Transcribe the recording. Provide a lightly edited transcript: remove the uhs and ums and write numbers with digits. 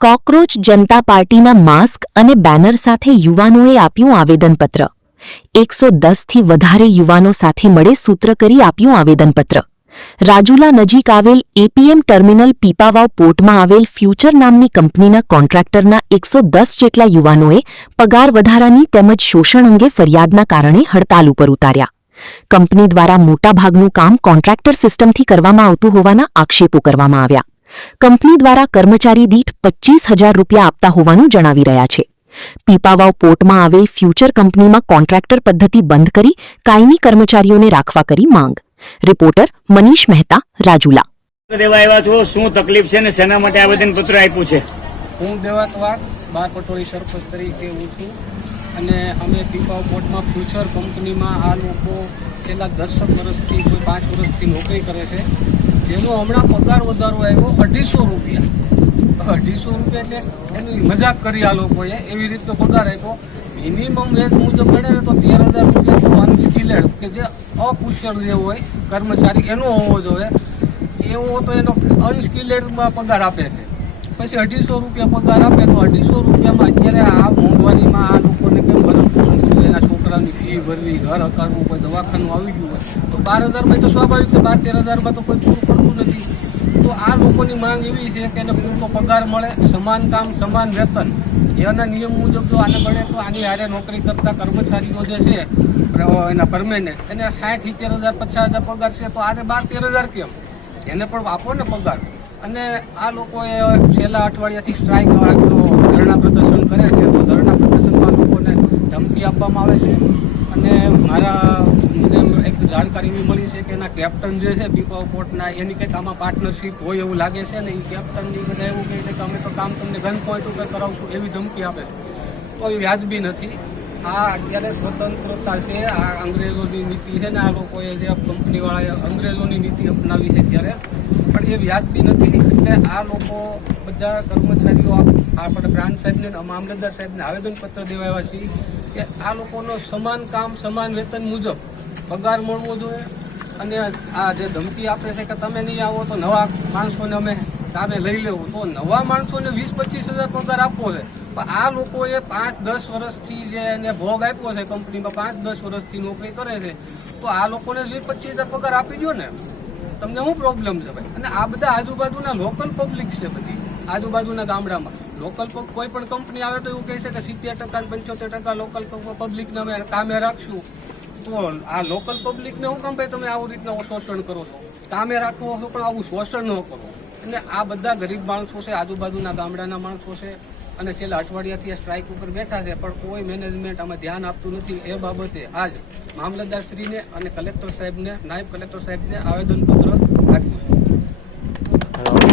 Cockroach જનતા પાર્ટીના mask અને banner સાથે યુવાનોએ આપ્યું આવેદનપત્ર 110થી વધારે યુવાનો સાથે મળે સૂત્ર કરી આપ્યું આવેદનપત્ર રાજુલા નજીક આવેલ એપીએમ ટર્મિનલ પીપાવાવ પોર્ટમાં આવેલ ફ્યુચર નામની કંપનીના કોન્ટ્રાક્ટરના 110 જેટલા યુવાનોએ પગાર વધારાની તેમજ શોષણ અંગે ફરિયાદના કારણે હડતાલ ઉપર ઉતાર્યા કંપની દ્વારા મોટાભાગનું કામ કોન્ટ્રાક્ટર સિસ્ટમથી કરવામાં આવતું હોવાના આક્ષેપો કરવામાં આવ્યા કંપની દ્વારા કર્મચારી દીઠ 25,000 રૂપિયા આપતા હોવાનું જણાવી રહ્યા છે પીપાવાવ પોર્ટમાં આવેલ ફ્યુચર કંપનીમાં કોન્ટ્રાક્ટર પદ્ધતિ બંધ કરી કાયમી કર્મચારીઓને રાખવા કરી માંગ રિપોર્ટર મનીષ મહેતા રાજુલા દેવા આવ્યા છો શું તકલીફ છે ને શેના માટે આવેદનપત્ર આપ્યું છે? હું દેવાતવાડ બાર પટોળી સરપંચ તરીકે હું છું અને અમે પીપાવાવ પોર્ટમાં ફ્યુચર કંપનીમાં આ લોકો છેલ્લા 10 વર્ષથી કોઈ 5 વર્ષથી નોકરી કરે છે જેનો હમણાં પગાર વધારો આવ્યો 250 રૂપિયા 250 રૂપિયા એટલે એની મજાક કરી આ લોકોએ એવી રીતનો પગાર આપ્યો મિનિમમ વેજ મુજબ ગણે તો 13,000 રૂપિયા અનસ્કિલેડ કે જે અકુશળ જે હોય કર્મચારી એનો હોવો જોઈએ એવો તો એનો અનસ્કિલેડમાં પગાર આપે છે પછી 250 રૂપિયા પગાર આપે તો 250 રૂપિયામાં અત્યારે આ મોંઘવારીમાં આ લોકોને કેમ ભરણ પોષણ કરવું એના છોકરાની ફી ભરવી ઘર હકારવું કોઈ દવાખાનું આવી ગયું હોય તો 12,000માં તો સ્વાભાવિક છે 12-13,000માં તો કોઈ પૂરું કરતું નથી તો આ લોકોની માંગ એવી છે કે એને પૂરતો પગાર મળે સમાન કામ સમાન વેતન એના નિયમ મુજબ જો આને મળે તો આની હારે નોકરી કરતા કર્મચારીઓ જે છે એના પરમેનન્ટ એને 60-70,000 50,000 પગાર છે તો આને 12-13,000 કેમ એને પણ આપો ને પગાર અને આ લોકોએ છેલ્લા અઠવાડિયાથી સ્ટ્રાઇક ધરણા પ્રદર્શન કરે છે તો ધરણા પ્રદર્શનમાં લોકોને ધમકી આપવામાં આવે છે અને મને એક જાણકારી એવી મળી છે કે એના કેપ્ટન જે છે પીપાવાવ પોર્ટના એની કંઈક આમાં પાર્ટનરશીપ હોય એવું લાગે છે ને એ કેપ્ટનની બધા એવું કહે છે કે અમે તો કામ તમને ગન પોઈન્ટ ઉપર કરાવશું એવી ધમકી આપે છે તો એ વ્યાજબી નથી આ અત્યારે સ્વતંત્રતા છે આ અંગ્રેજોની નીતિ છે ને આ લોકોએ જે કંપનીવાળાએ અંગ્રેજોની નીતિ અપનાવી છે ત્યારે પણ એ વ્યાજબી નથી એટલે આ લોકો બધા કર્મચારીઓ આપણે બ્રાન્ચ સાહેબને મામલતદાર સાહેબને આવેદનપત્ર દેવા આવ્યા છીએ કે આ લોકોનો સમાન કામ સમાન વેતન મુજબ પગાર મળવો જોઈએ અને આ જે ધમકી આપે છે કે તમે નહીં આવો તો નવા માણસોને અમે સામે લઈ લેવું તો નવા માણસોને 20-25,000 પગાર આપવો છે પણ આ લોકોએ 5-10 વર્ષથી જે એને ભોગ આપ્યો છે કંપનીમાં 5-10 વર્ષથી નોકરી કરે છે તો આ લોકોને 20-25,000 પગાર આપી દો ને તમને શું પ્રોબ્લેમ છે ભાઈ અને આ બધા આજુબાજુના લોકલ પબ્લિક છે બધી આજુબાજુના ગામડામાં લોકલ કોઈ પણ કંપની આવે તો એવું કહે છે કે 70% 75% લોકલ પબ્લિકને અમે કામે રાખશું તો આ લોકલ પબ્લિકને શું કામ ભાઈ તમે આવું રીતના શોષણ કરો છો કામે રાખવો છો પણ આવું શોષણ ન કરો અને આ બધા ગરીબ માણસો છે આજુબાજુના ગામડાના માણસો છે અને છેલ્લા અઠવાડિયાથી આ સ્ટ્રાઇક ઉપર બેઠા છે પણ કોઈ મેનેજમેન્ટ આમાં ધ્યાન આપતું નથી એ બાબતે આજ મામલતદારશ્રીને અને કલેક્ટર સાહેબને નાયબ કલેક્ટર સાહેબને આવેદનપત્ર આપ્યું છે.